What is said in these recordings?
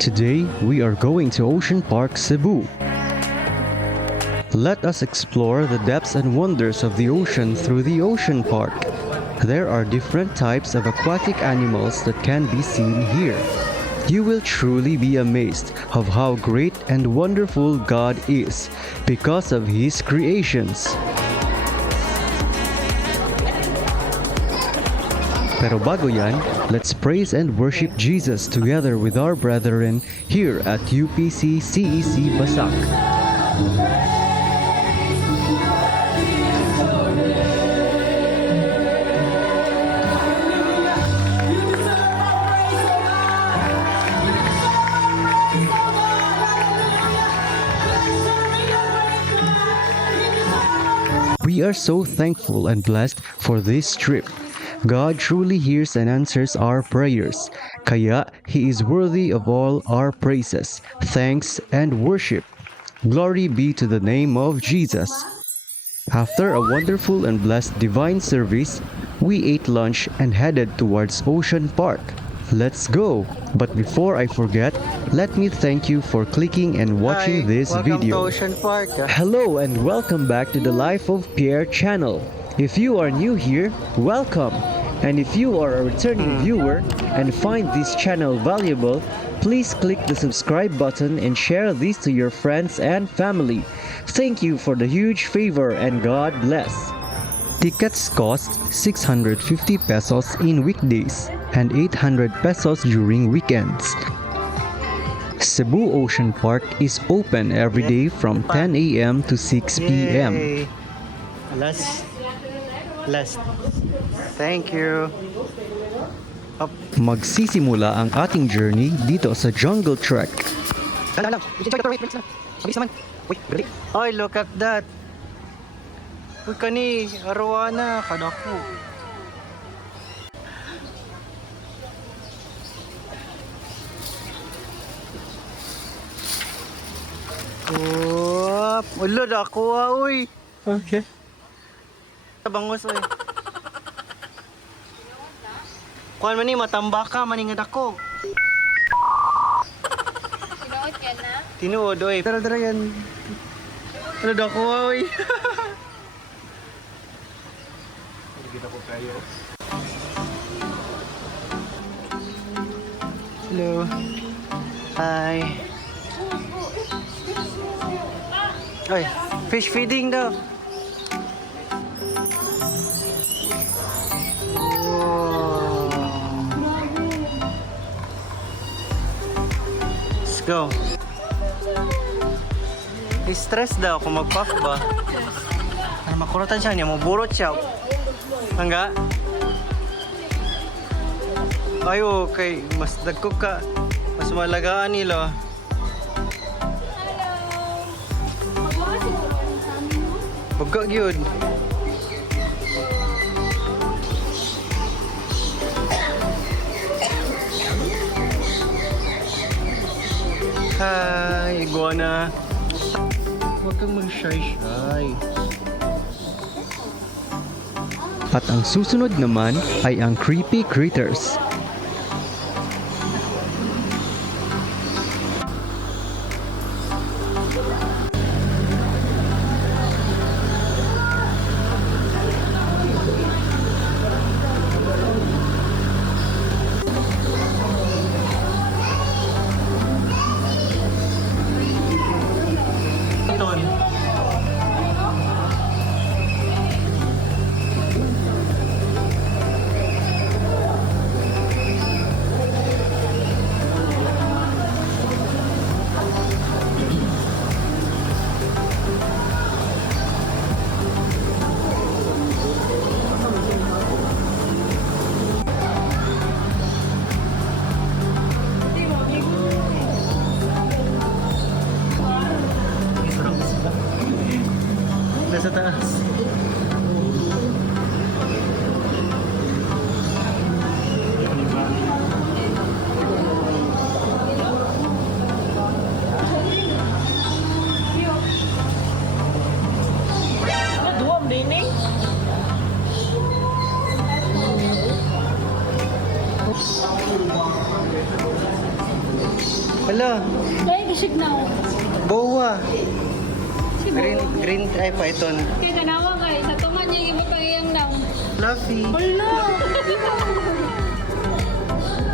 Today, we are going to Ocean Park, Cebu. Let us explore the depths and wonders of the ocean through the Ocean Park. There are different types of aquatic animals that can be seen here. You will truly be amazed of how great and wonderful God is because of His creations. Pero bago yan, let's praise and worship Jesus together with our brethren here at UPC CEC Basak. We are so thankful and blessed for this trip. God truly hears and answers our prayers. Kaya He is worthy of all our praises, thanks, and worship. Glory be to the name of Jesus. After a wonderful and blessed divine service, we ate lunch and headed towards Ocean Park. Let's go! But before I forget, let me thank you for clicking and watching this video. Welcome to Ocean Park. Hello and welcome back to the Life of Pierre channel. If you are new here, welcome. And if you are a returning viewer and find this channel valuable, please click the subscribe button and share this to your friends and family. Thank you for the huge favor and God bless. Tickets cost 650 pesos in weekdays and 800 pesos during weekends. Cebu Ocean Park is open every day from 10 a.m. to 6 p.m. Yay. Last. Thank you. Up. Magsisimula ang ating journey dito sa Jungle Trek. Lang. Wait lang. Mabilis naman. Wait, dali. Ay, look at that. Uy, kani, arwana, kadako. Ulo, nakuha, uy. Okay. Bangos, uy. Kuhan man ni, matamba ka, maningad ako. Tinuod ka na? Tinuod, uy. Tara, yan. Ano, nakuha, uy. Hello. Hi. Ay, fish feeding daw. Wow. Let's go. Stress daw kung mag-puff ba. Para makurutan siya niya, maburot siya. Hangga? Ayo, kay mas dagko ka. Mas malagaan nila. Bagak yun. Hi, iguana. Huwag kang mag-shy-shy. At ang susunod naman ay ang creepy critters. Nasa taas. Duwam din eh. Hala, Kaya kisig na ako. boa. Green ay python. Kaya ganawa kay sa tuman niya iba pa iyang daw. Fluffy. Hala!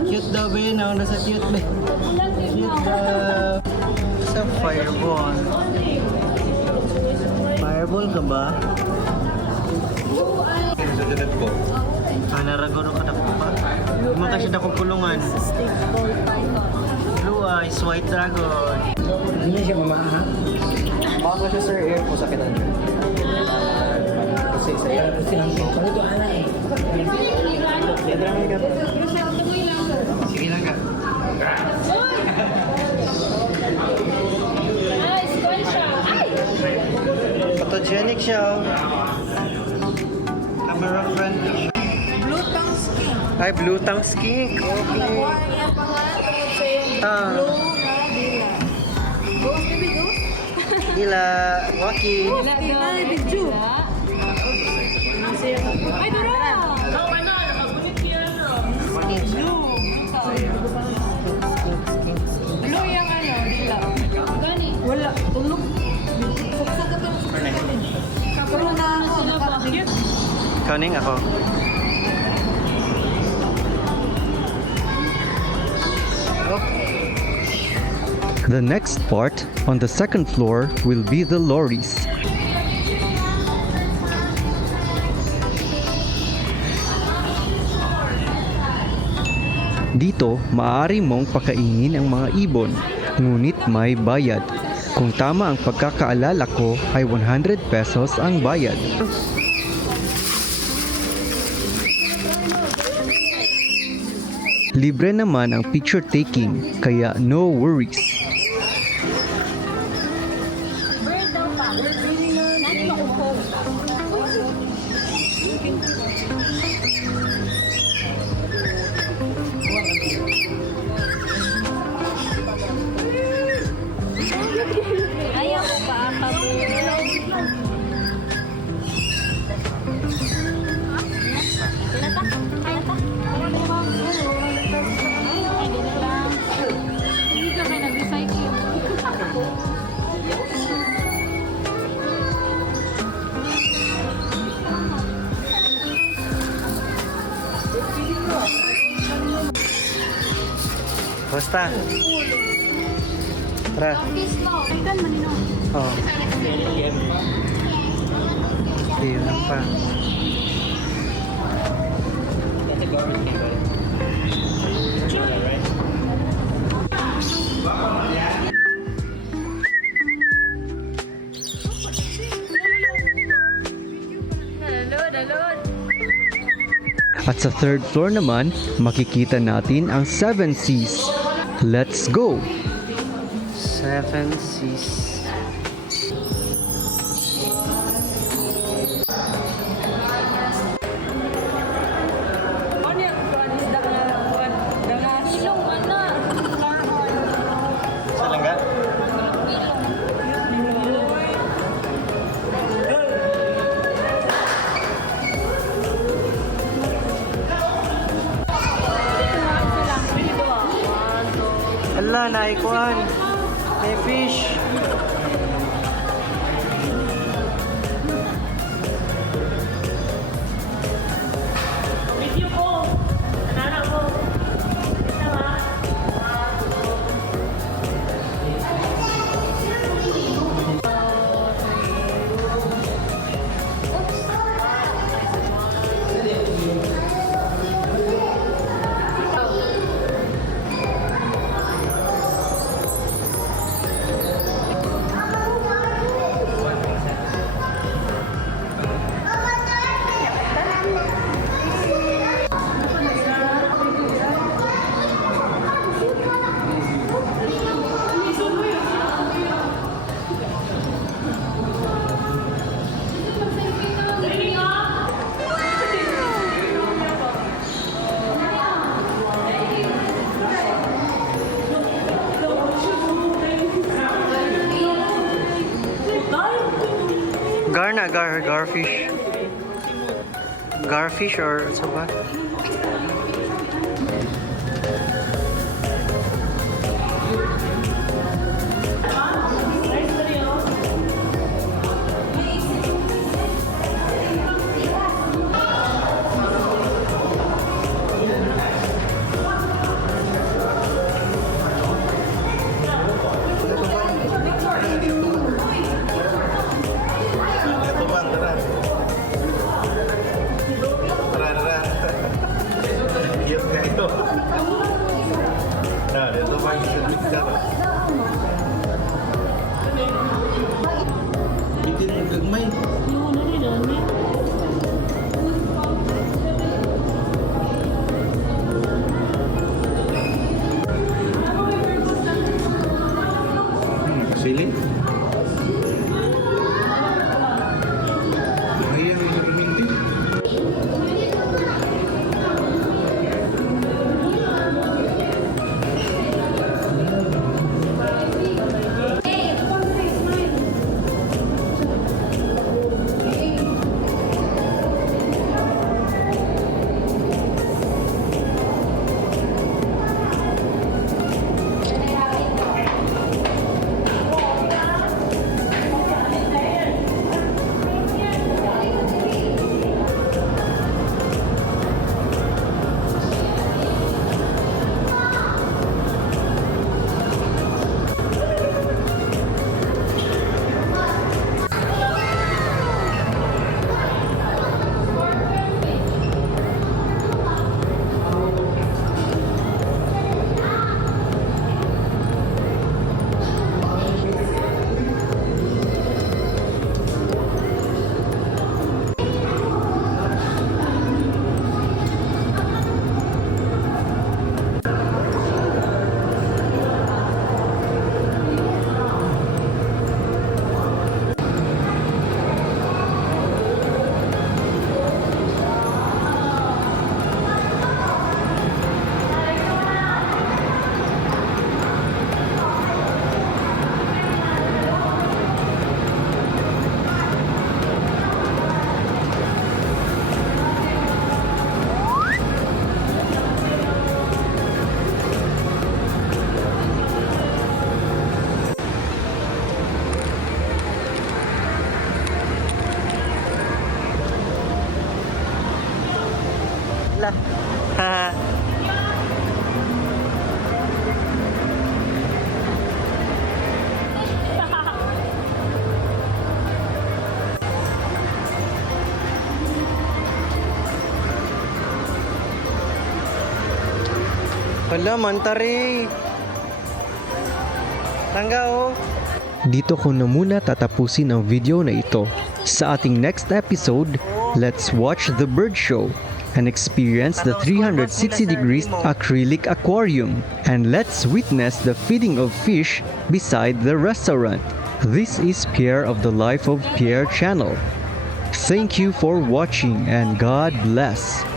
Cute daw ba yun? Ako nasa cute ba? Cute daw. Sa fireball. Fireball ka ba? Naragono ka na po ba? Hindi mo kasi na kulungan. Blue eyes, white dragon. Hindi siya mamaha. Baka siya sir, air po sa kinan. Kasi sa kaya silang ano ito ana eh. Sige lang ka. Ay, squall siya. Ay! Photogenic siya. oh. Camera friendly siya. Blue tongue skin. Ay, blue tongue skink. Okay. Nakuha niya pangalan sa yung Ah. blue na dila. Ghost, baby, ghost. Ila, Waki. Tina, video. Ay, dura! Waki. Blue yung ano, dila. Gani. Wala, tulog. Suksa ka to. Pero na ako, nakakagit. Kaning ako. The next part on the second floor will be the lorries. Dito, maaari mong pakainin ang mga ibon, ngunit may bayad. Kung tama ang pagkakaalala ko ay 100 pesos ang bayad. Libre naman ang picture taking, kaya no worries. Bird daw pa. Nani makuha. Ayaw ko pa ata po. Hindi ka kayo nag-recycle. Basta. Tara. Kaitan manino. Oh. Ayun lang pa. At sa third floor naman, makikita natin ang 7 Seas. Let's go! 7 Seas. Ilong ana. Sa langga? Ala, naikuan. May fish. Garfish. Garfish or sa ba? Nah, dia tu bagi servis cara. Bikin gemai. Sili. Ayam bisa berminggu. Lah. Ha. Hala, mantari. Tangga oh. Dito ko na muna tatapusin ang video na ito. Sa ating next episode, let's watch the bird show and experience the 360 degrees acrylic aquarium. And let's witness the feeding of fish beside the restaurant. This is Pierre of the Life of Pierre channel. Thank you for watching and God bless.